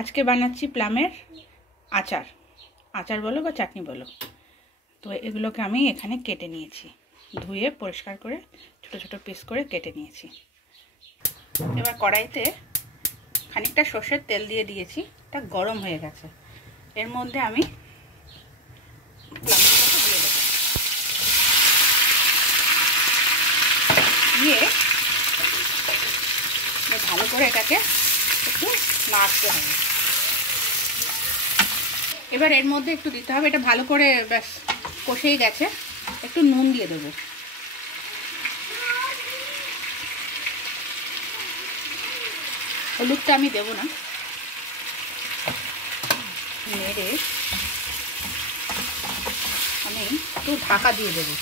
আজকে বানাচ্ছি প্লামের আচার। আচার বলো বা চাটনি বলো। তো এগুলোকে আমি এখানে কেটে নিয়েছি, ধুয়ে পরিষ্কার করে ছোট ছোট পিস করে কেটে নিয়েছি। এবার কড়াইতে খানিকটা সর্ষের তেল দিয়ে দিয়েছি, এটা গরম হয়ে গেছে। এর মধ্যে আমি প্লামগুলোকে দিয়ে দেবো, দিয়ে ভালো করে এটাকে একটু নাড়তে হবে। এবার এর মধ্যে একটু দিতে হবে, এটা ভালো করে ব্যাস কষেই গেছে, একটু নুন দিয়ে দেবো। হলুদটা আমি দেবো না, নেড়ে আমি একটু ঢাকা দিয়ে দেবো।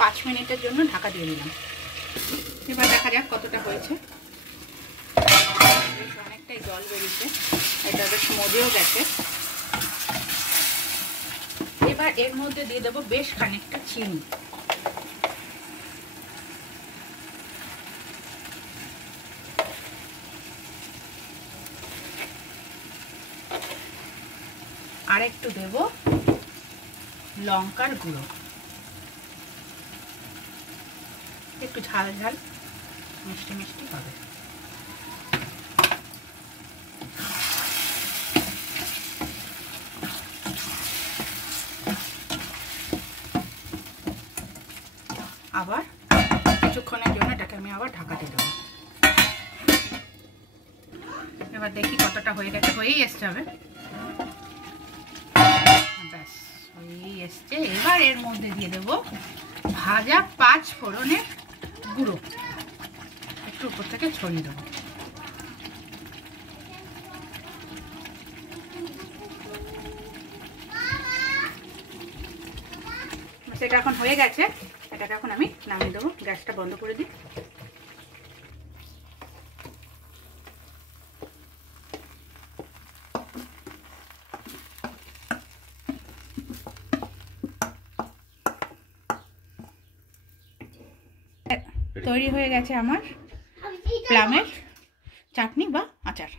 5 মিনিটের জন্য ঢাকা দিয়ে দিলাম। এবার দেখা যাক কতটা হয়েছে। অনেকটাই জল বেরিয়েছে, এটা বেশ মজেও গেছে। এবার এর মধ্যে দিয়ে দেবো বেশ খানিকটা চিনি। আর একটু দেব লঙ্কার গুঁড়ো, একটু ঝাল ঝাল মিষ্টি মিষ্টি হবে। আবার কিছুক্ষণের জন্য এটাকে আমি আবার ঢাকা দিয়ে দেবো। এবার দেখি কতটা হয়ে গেছে, হয়েই এসছে হবে, ব্যাস হয়েই এসছে। এবার এর মধ্যে দিয়ে দেবো ভাজা 5 ফোড়নের গুঁড়ো, একটু উপর থেকে ছড়িয়ে দেবো। সেটা এখন হয়ে গেছে, এটাকে এখন আমি নামিয়ে দেবো। গ্যাসটা বন্ধ করে দিই। তৈরি হয়ে গেছে আমার প্লামের চাটনি বা আচার।